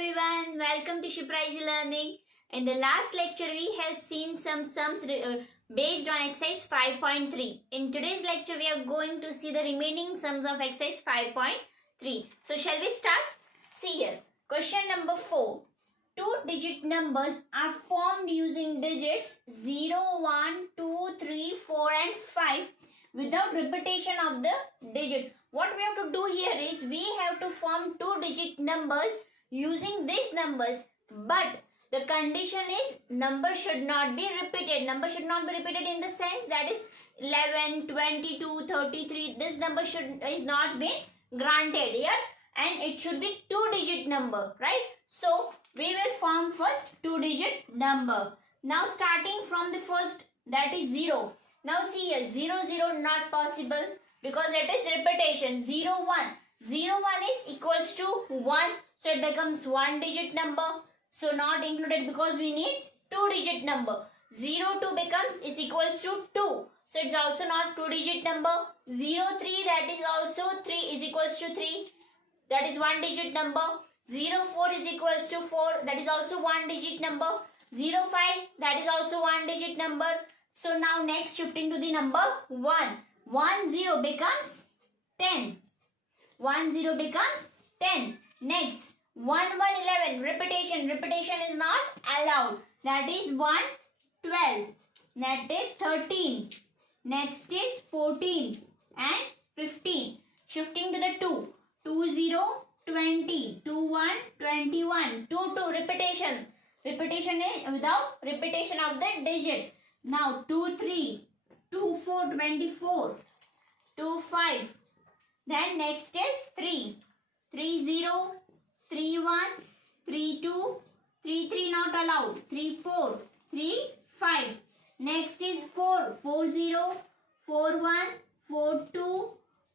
everyone, welcome to Shipraisi Learning. In the last lecture, we have seen some sums based on exercise 5.3. In today's lecture, we are going to see the remaining sums of exercise 5.3. So, shall we start? See here, question number 4. Two-digit numbers are formed using digits 0, 1, 2, 3, 4 and 5 without repetition of the digit. What we have to do here is we have to form two-digit numbers using these numbers, but the condition is number should not be repeated. Number should not be repeated in the sense that is 11, 22, 33. This number is not been granted here, and it should be two-digit number, right? So we will form first two-digit number. Now starting from the first, that is 0. Now see here, 0, 0 not possible because it is repetition. 0, 1. 0, 1 is equals to 1. So it becomes one-digit number. So not included because we need two-digit number. 0, 2 is equals to 2. So it's also not two-digit number. 0, 3, that is also 3 is equals to 3. That is one-digit number. 0, 4 is equals to 4. That is also one-digit number. 0, 5, that is also one-digit number. So now next shifting to the number 1. 1, 0 becomes 10. 1, 0 becomes 10. Next 1, 1, 11. Repetition. Repetition is not allowed. That is 1, 12. That is 13. Next is 14 and 15. Shifting to the 2. 2, 0, 20. 2, 1, 21. 2, 2. Repetition. Repetition is without repetition of the digit. Now 2, 3. 2, 4, 24. 2, 5. Then next is 3. 3, 0. 3, 1. 3, 2. 3, 3 not allowed. 3, 4. 3, 5. Next is 4. 4, 0. 4, 1. 4, 2.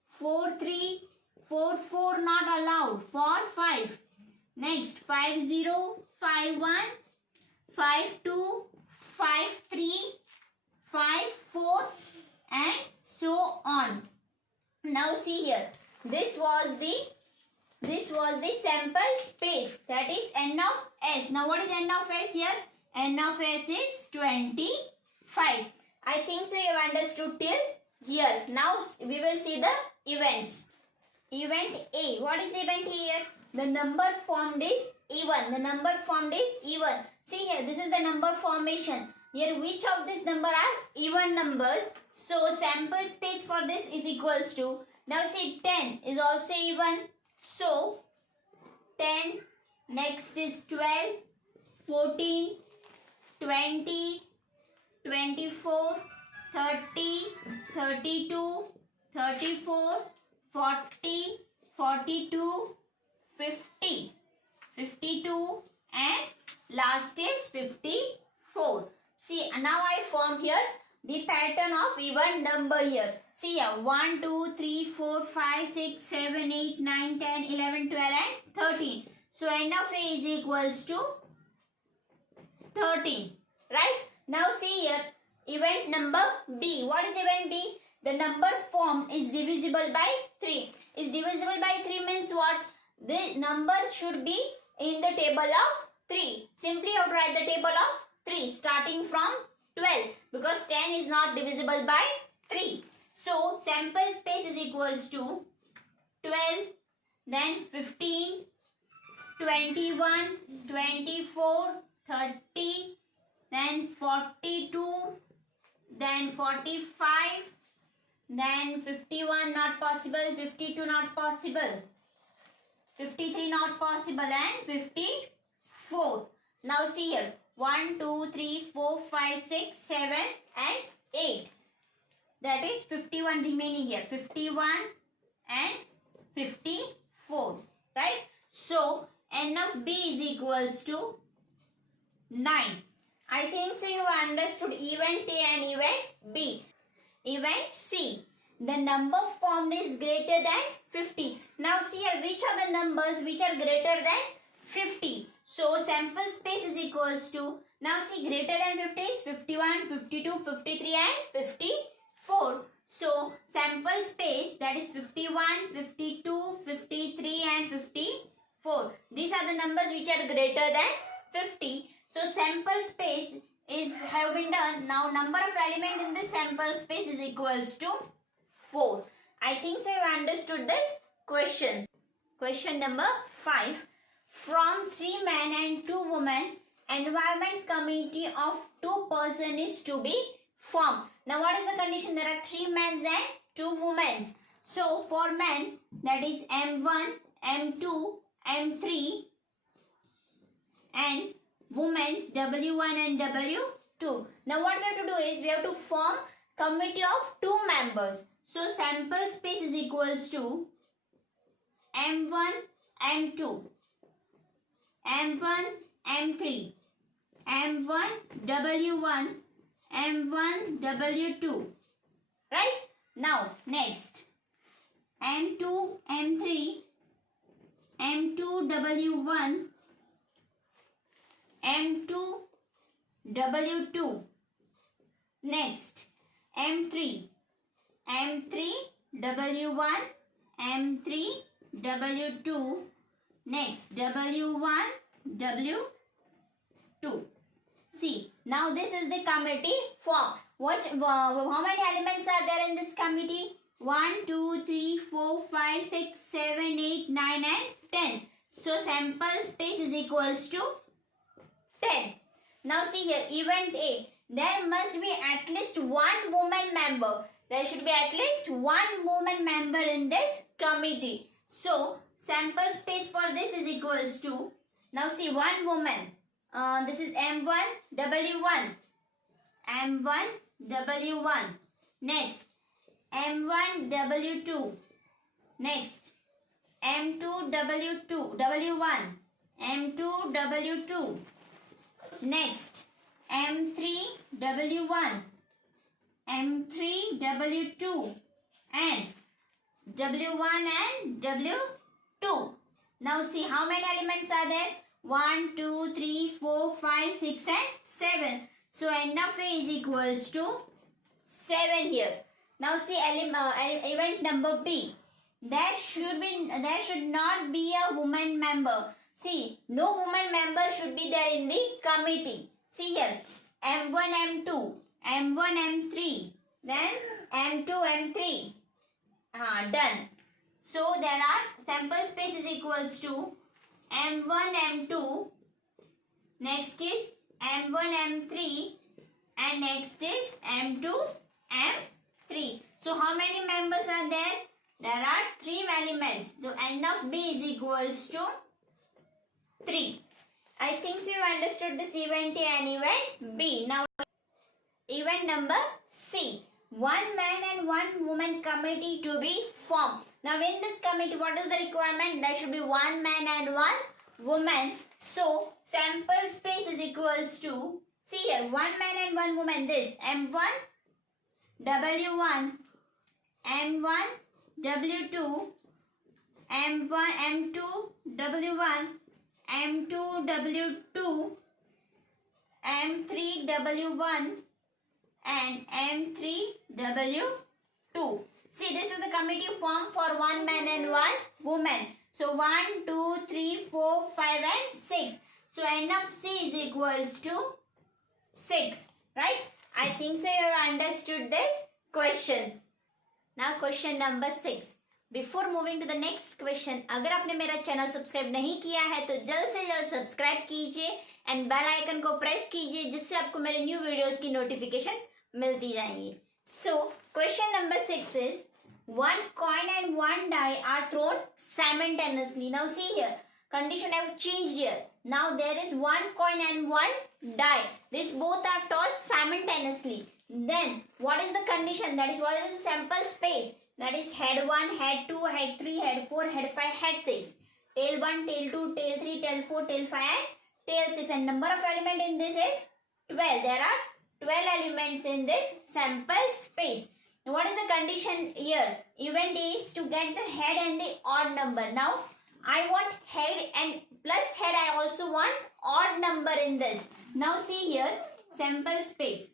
4, 3. 4, 4 not allowed. 4, 5. Next 5, 0. 5, 1. 5, 2. 5, 3. 5, 4 and so on. Now see here, this was the sample space, that is n of s. Now what is n of s here? N of s is 25. I think so you have understood till here. Now we will see the events. Event A. What is event here? The number formed is even. The number formed is even. See here, this is the number formation. Here which of these number are even numbers? So sample space for this is equals to, now see 10 is also even. So 10, next is 12, 14, 20, 24, 30, 32, 34, 40, 42, 50, 52 and last is 54. See, now I form here the pattern of even number here. See here, 1, 2, 3, 4, 5, 6, 7, 8, 9, 10, 11, 12 and 13. So n of A is equals to 13. Right? Now see here, event number B. What is event B? The number formed is divisible by 3. Is divisible by 3 means what? The number should be in the table of 3. Simply you have to write the table of 3 starting from 12 because 10 is not divisible by 3. So sample space is equals to 12, then 15, 21, 24, 30, then 42, then 45, then 51 not possible, 52 not possible, 53 not possible and 54. Now see here, 1, 2, 3, 4, 5, 6, 7 and 8. That is 51 remaining here. 51 and 54. Right? So, n of B is equals to 9. I think so you understood event A and event B. Event C. The number formed is greater than 50. Now see here, which are the numbers which are greater than 50? So sample space is equals to, now see greater than 50 is 51, 52, 53 and 54. So sample space that is 51, 52, 53 and 54. 4. These are the numbers which are greater than 50. So sample space have been done. Now number of element in this sample space is equals to 4. I think so you understood this question. Question number 5. From 3 men and 2 women, environment committee of 2 persons is to be formed. Now what is the condition? There are 3 men and 2 women. So for men, that is M1, M2, M3, and women's W1 and W2. Now what we have to do is we have to form committee of 2 members. So sample space is equals to M1, M2, M1, M3, M1, W1, M1, W2. Right? Now next, M2, M3, M2, W1, M2, W2. Next, M3, M3, W1, M3, W2. Next, W1, W2. See, now this is the committee form. How many elements are there in this committee? 1, 2, 3, 4, 5, 6, 7, 8, 9 and 10. So sample space is equals to 10. Now see here, event A. There must be at least 1 woman member. There should be at least 1 woman member in this committee. So sample space for this is equals to, now see, 1 woman. This is M1, W1. M1, W1. Next, M1, W2. Next, M2, W2, W1. M2, W2. Next, M3, W1. M3, W2. And W1 and W2. Now see how many elements are there? 1, 2, 3, 4, 5, 6 and 7. So N of A is equals to 7 here. Now see event number B. There should not be a woman member. See, no woman member should be there in the committee. See here, M1, M2, M1, M3, then M2, M3. Done. So there are sample space is equals to M1, M2. Next is M1, M3, and next is M2, M3. So how many members are there? There are 3 elements. So N of B is equals to 3. I think so you understood this event A and event B. Now event number C. 1 man and 1 woman committee to be formed. Now in this committee, what is the requirement? There should be 1 man and 1 woman. So sample space is equals to, see here, 1 man and 1 woman. This M1, W1, M1, W2, M1, M2, W1, M2, W2, M3, W1, and M3, W2. See, this is the committee formed for 1 man and 1 woman. So 1, 2, 3, 4, 5 and 6. So N of C is equals to 6. Right? I think so you have understood this question. Now question number 6. Before moving to the next question, अगर आपने मेरा channel subscribe नहीं किया है तो जल्द से जल्द सब्सक्राइब कीजिए एंड बेल आइकन को प्रेस कीजिए जिससे आपको मेरे न्यू वीडियोस की नोटिफिकेशन मिलती जाएंगी. So question number 6 is 1 coin and 1 die are thrown simultaneously. Now see here, condition I have changed here. Now there is 1 coin and 1 die. These both are tossed simultaneously. Then what is the condition? That is, what is the sample space? That is head 1, head 2, head 3, head 4, head 5, head 6. Tail 1, tail 2, tail 3, tail 4, tail 5 and tail 6. And number of element in this is 12. There are 12 elements in this sample space. Now, what is the condition here? Event is to get the head and the odd number. Now I want head and plus head. I also want odd number in this. Now see here, sample space.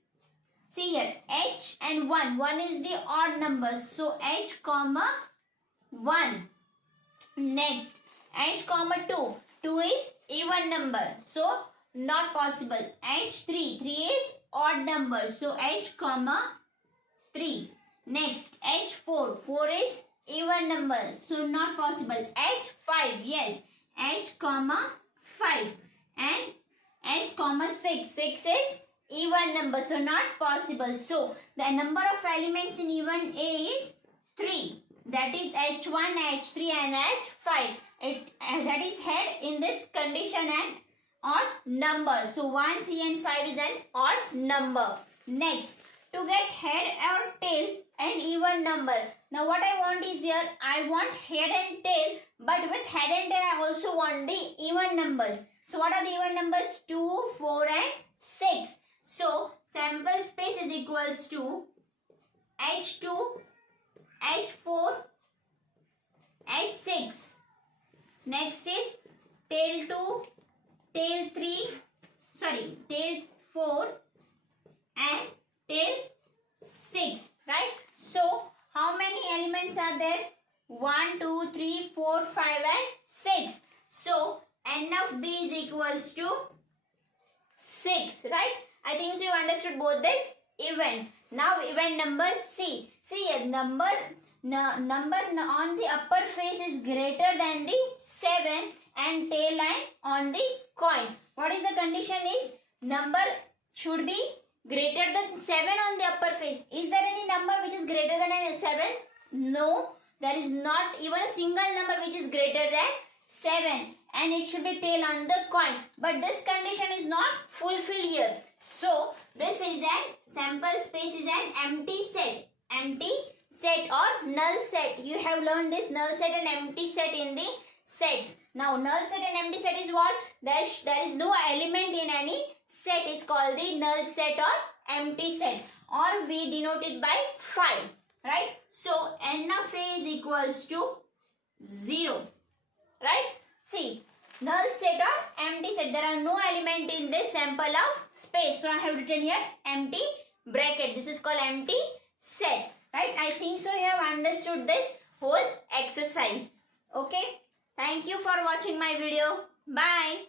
See here, H and 1. 1 is the odd number. So H comma 1. Next, H comma 2. 2 is even number. So not possible. H3. 3 is odd number. So H comma 3. Next H4. 4 is even number. So not possible. H5. Yes. H comma 5. And H comma 6. 6 is even number. So not possible. So the number of elements in even A is 3. That is H1, H3 and H5. That is head in this condition and odd number. So 1, 3 and 5 is an odd number. Next, to get head or tail and even number. Now what I want is here, I want head and tail, but with head and tail I also want the even numbers. So what are the even numbers? 2, 4 and 6. So sample space is equals to H2, H4, H6. Next is tail 2, tail 3, tail 4 and tail 6, right? So how many elements are there? 1, 2, 3, 4, 5 and 6. So n of b is equals to 6, right? I think so you understood both this event. Now event number C. See, a number on the upper face is greater than the 7 and tail line on the coin. What is the condition is? Number should be greater than 7 on the upper face. Is there any number which is greater than 7? No. There is not even a single number which is greater than 7. And it should be tail on the coin. But this condition is not fulfilled here. So this is an sample space is an empty set. Empty set or null set. You have learned this null set and empty set in the sets. Now null set and empty set is what? There is no element in any set is called the null set or empty set, or we denote it by 5, right? So n of a is equals to 0, right? See, null set or empty set, there are no element in this sample of space. So I have written here empty bracket. This is called empty set, right? I think so you have understood this whole exercise. Okay. Thank you for watching my video. Bye.